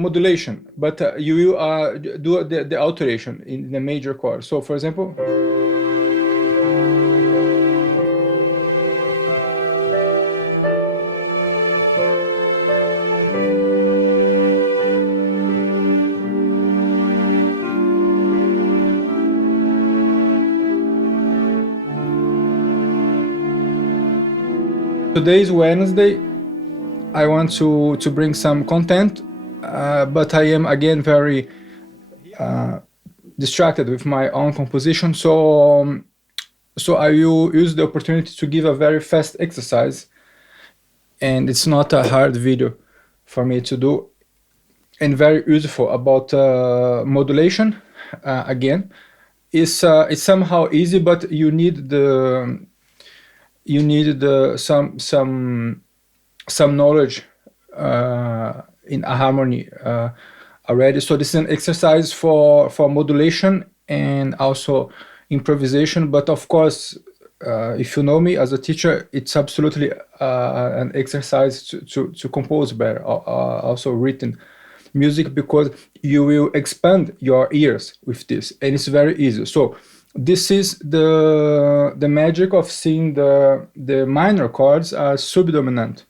modulation, but you will do the alteration in the major chord. So, for example, today is Wednesday. I want to bring some content, but I am again very distracted with my own composition. So I will use the opportunity to give a very fast exercise, and it's not a hard video for me to do, and very useful about modulation. Again, it's somehow easy, but you need some knowledge in a harmony already. So this is an exercise for modulation and also improvisation. But of course, if you know me as a teacher, it's absolutely an exercise to compose better, also written music, because you will expand your ears with this, and it's very easy. So this is the magic of seeing the minor chords as subdominant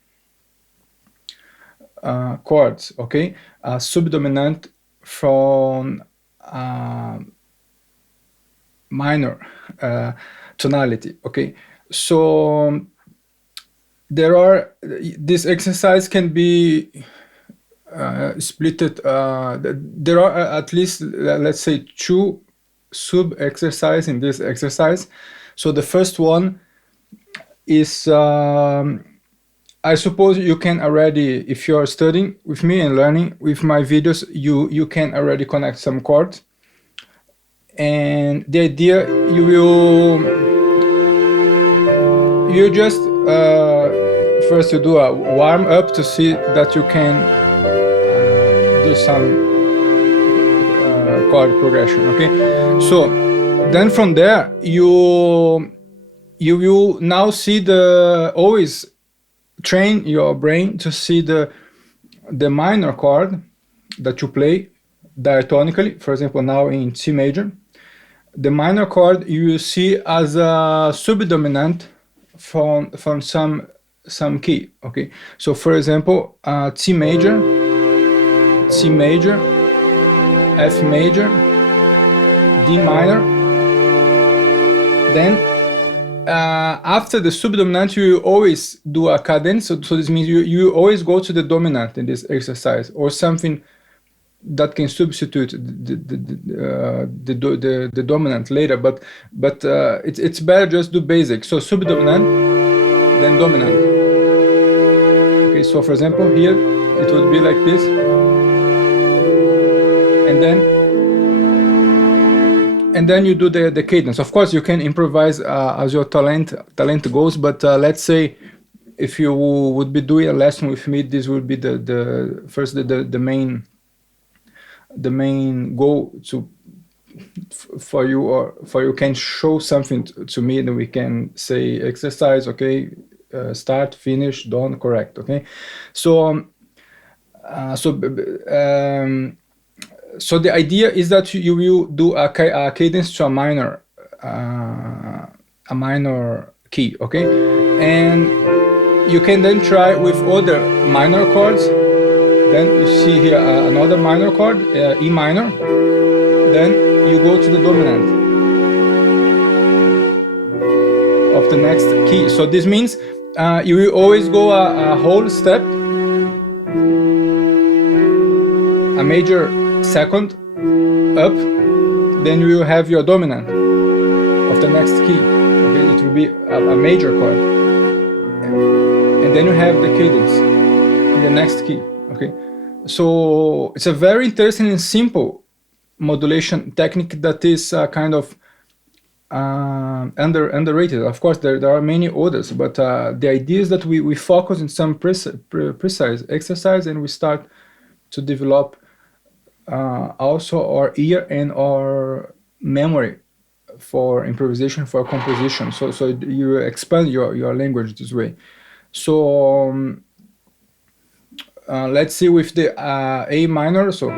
chords, okay? Subdominant from minor tonality, okay? So this exercise can be splitted. There are at least, let's say, 2 sub-exercises in this exercise. So the first one is, I suppose you can already, if you're studying with me and learning with my videos, you can already connect some chords. And the idea, you just first you do a warm up to see that you can do some chord progression, okay? So then from there you will now see always train your brain to see the minor chord that you play diatonically. For example, now in C major, the minor chord you will see as a subdominant from some key, okay? So for example, C major, C major, F major, D minor. Then after the subdominant, you always do a cadence. So this means you always go to the dominant in this exercise, or something that can substitute the dominant later. But it's better just do basic. So subdominant, then dominant. Okay. So for example, here it would be like this, and then you do the cadence. Of course, you can improvise as your talent goes, but let's say if you would be doing a lesson with me, this would be the main goal for you, or for you can show something to me, then we can say exercise, okay, start, finish, done, correct, okay? So the idea is that you will do a cadence to a minor key, okay? And you can then try with other minor chords. Then you see here another minor chord, E minor. Then you go to the dominant of the next key. So this means you will always go a whole step, a major second up, then you will have your dominant of the next key, okay? It will be a major chord, and then you have the cadence in the next key, okay? So it's a very interesting and simple modulation technique that is kind of underrated. Of course, there are many others, but the idea is that we focus on some precise exercise, and we start to develop also our ear and our memory for improvisation, for composition. So you expand your language this way. So let's see with the A minor. So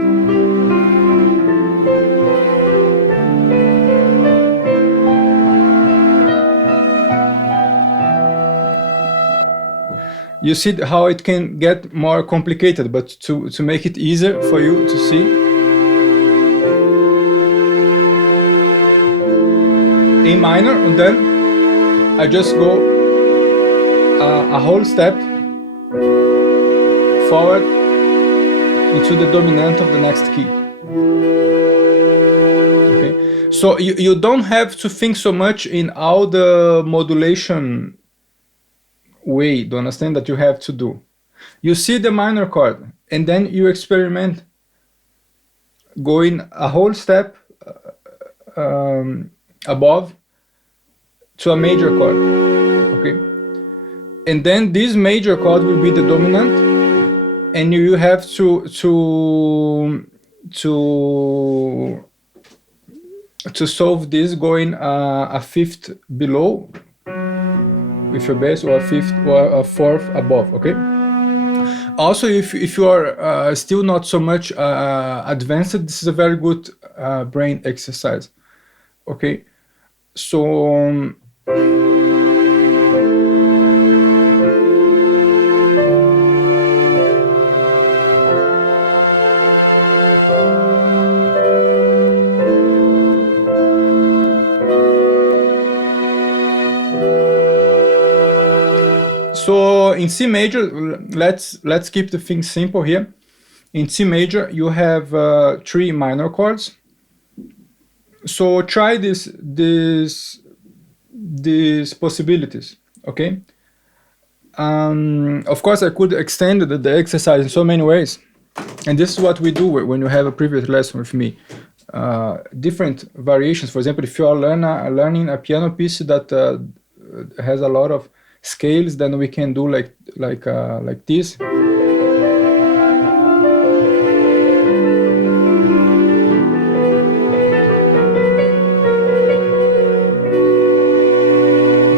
you see how it can get more complicated, but to make it easier for you to see, A minor, and then I just go a whole step forward into the dominant of the next key. Okay, so you don't have to think so much in all the modulation way, do understand, that you have to do. You see the minor chord, and then you experiment going a whole step above to a major chord. Okay, and then this major chord will be the dominant, and you have to solve this going a fifth below with your bass, or a fifth or a fourth above. Okay, also if you are still not so much advanced, this is a very good brain exercise. Okay, so in C major, let's keep the thing simple here. In C major, you have 3 minor chords. So try these possibilities. Okay. Of course, I could extend the exercise in so many ways, and this is what we do when you have a previous lesson with me. Different variations. For example, if you are learning a piano piece that has a lot of scales, then we can do like this.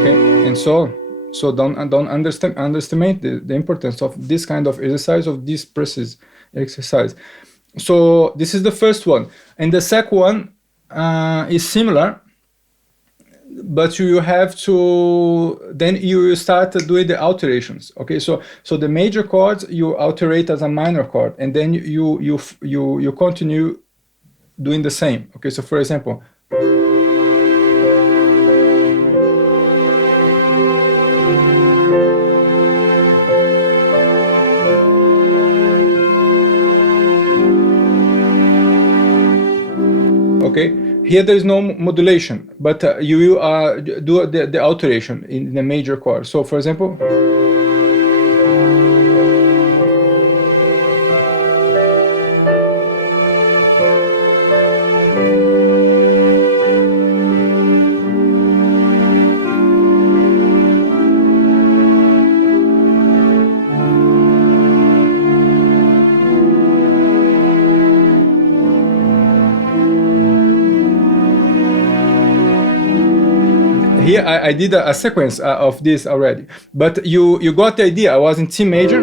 Okay, and so don't underestimate the importance of this kind of exercise, of this precise exercise. So this is the first one, and the second one is similar, but you have to, then you start doing the alterations. Okay, so the major chords you alterate as a minor chord, and then you continue doing the same. Okay, so for example, okay, here there is no modulation, but you do the alteration in the major chord. So for example, here I did a sequence of this already, but you got the idea. I was in C major,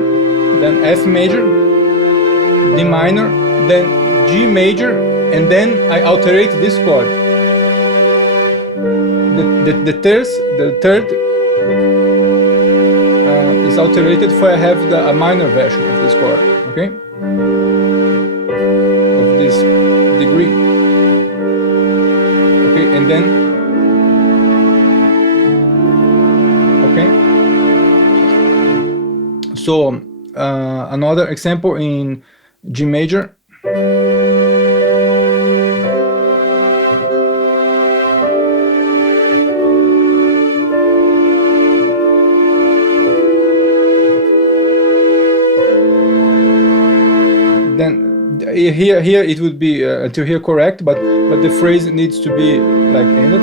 then F major, D minor, then G major, and then I alterate this chord. The third is alterated for I have a minor version of this chord. Okay, of this degree. Okay, and then. Okay, so another example in G major. Then here it would be until here correct, but the phrase needs to be like ended.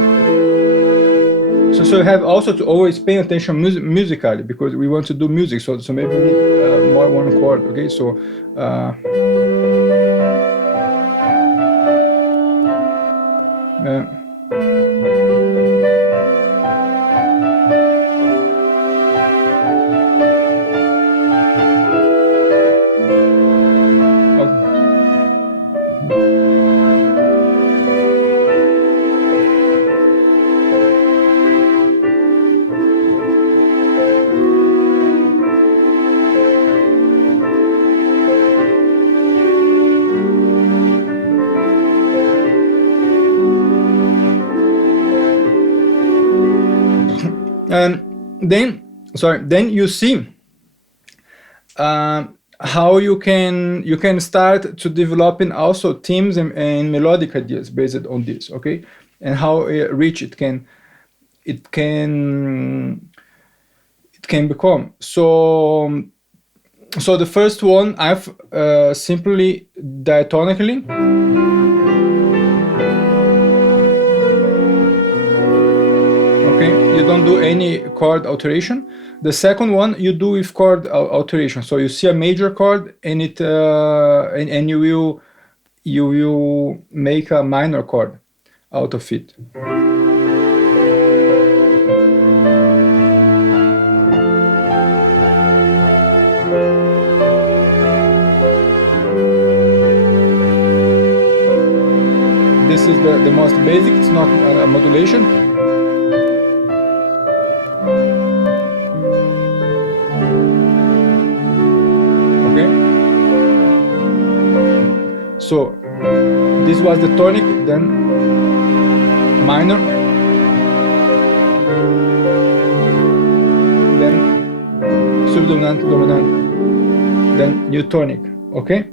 So you have also to always pay attention musically, because we want to do music. So maybe we need more one chord. Okay, so And then you see how you can start to developing also themes and melodic ideas based on this, okay, and how rich it can become. So the first one, I've simply diatonically. Okay, you don't do any chord alteration. The second one you do with chord alteration. So you see a major chord, and it and you will make a minor chord out of it. This is the most basic. It's not a modulation. Okay. So this was the tonic, then minor, then subdominant, dominant, then new tonic. Okay.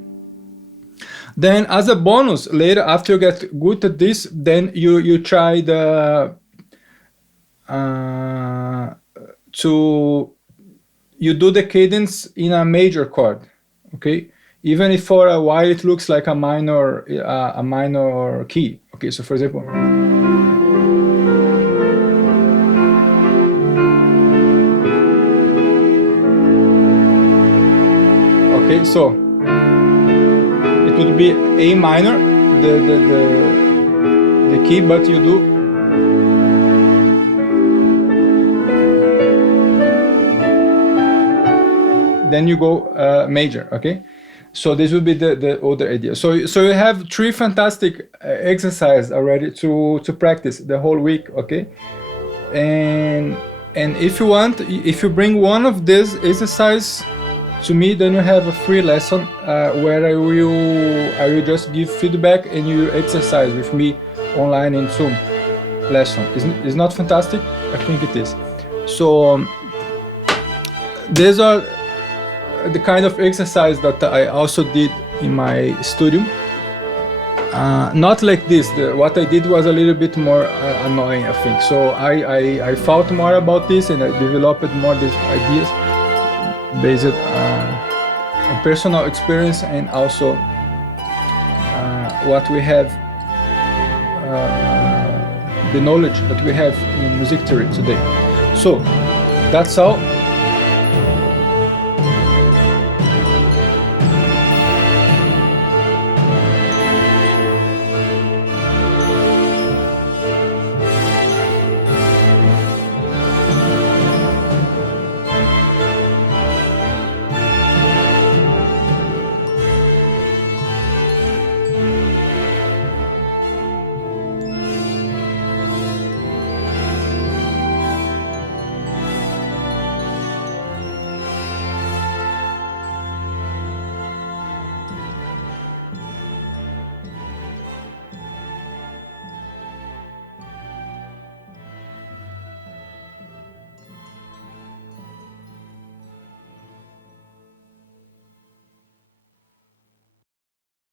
Then as a bonus, later after you get good at this, then you try you do the cadence in a major chord, okay? Even if for a while it looks like a minor key. Okay, so for example, okay, so it would be A minor, the key, but you do then you go major. Okay, so this would be the other idea. So you have 3 fantastic exercises already to practice the whole week. Okay, and if you want, if you bring one of these exercises to me, then you have a free lesson where I will just give feedback and you exercise with me online in Zoom lesson. Is not fantastic? I think it is. So these are the kind of exercise that I also did in my studio. Not like this. What I did was a little bit more annoying, I think. So I thought more about this and I developed more these ideas based on personal experience and also what we have, the knowledge that we have in music theory today. So that's all.